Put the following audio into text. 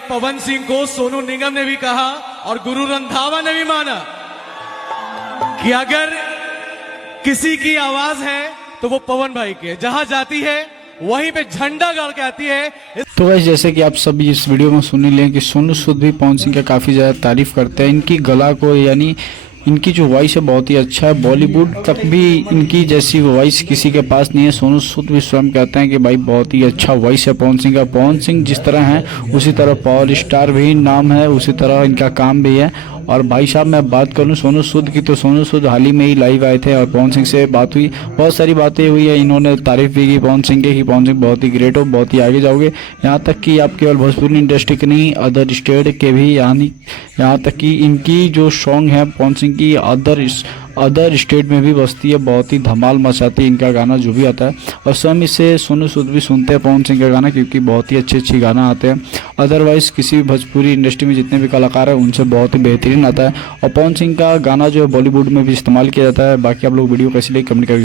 पवन सिंह को सोनू निगम ने भी कहा और गुरु रंधावा ने भी माना कि अगर किसी की आवाज है तो वो पवन भाई की है। जहां जाती है वहीं पे झंडा गाड़ के आती है। तो गाइस जैसे कि आप सभी इस वीडियो में सुन ही लें कि सोनू सूद भी पवन सिंह का काफ़ी ज़्यादा तारीफ करते हैं। इनकी गला को यानी इनकी जो वॉइस है बहुत ही अच्छा है। बॉलीवुड तक भी इनकी जैसी वॉइस किसी के पास नहीं है। सोनू सूद भी स्वयं कहते हैं कि भाई बहुत ही अच्छा वॉइस है पवन सिंह का। पवन सिंह जिस तरह हैं उसी तरह पावर स्टार भी नाम है, उसी तरह इनका काम भी है। और भाई साहब मैं बात करूं सोनू सूद की तो सोनू सूद हाल ही में ही लाइव आए थे और पवन सिंह से बात हुई, बहुत सारी बातें हुई है। इन्होंने तारीफ भी की पवन सिंह के कि पवन सिंह बहुत ही ग्रेट हो, बहुत ही आगे जाओगे। यहाँ तक कि आप केवल भोजपुरी इंडस्ट्री के नहीं अदर स्टेट के भी यहाँ तक कि इनकी जो सॉन्ग है पवन सिंह की अदर स्टेट में भी बजती है, बहुत ही धमाल मचाती है इनका गाना जो भी आता है। और स्वयं इससे सोनू सूद भी सुनते हैं पवन सिंह का गाना क्योंकि बहुत ही अच्छे गाना आते हैं। अदरवाइज किसी भी भोजपुरी इंडस्ट्री में जितने भी कलाकार हैं उनसे बहुत ही बेहतरीन आता है। और पवन सिंह का गाना जो है बॉलीवुड में भी इस्तेमाल किया जाता है। बाकी आप लोग वीडियो कैसी लगी कमेंट करके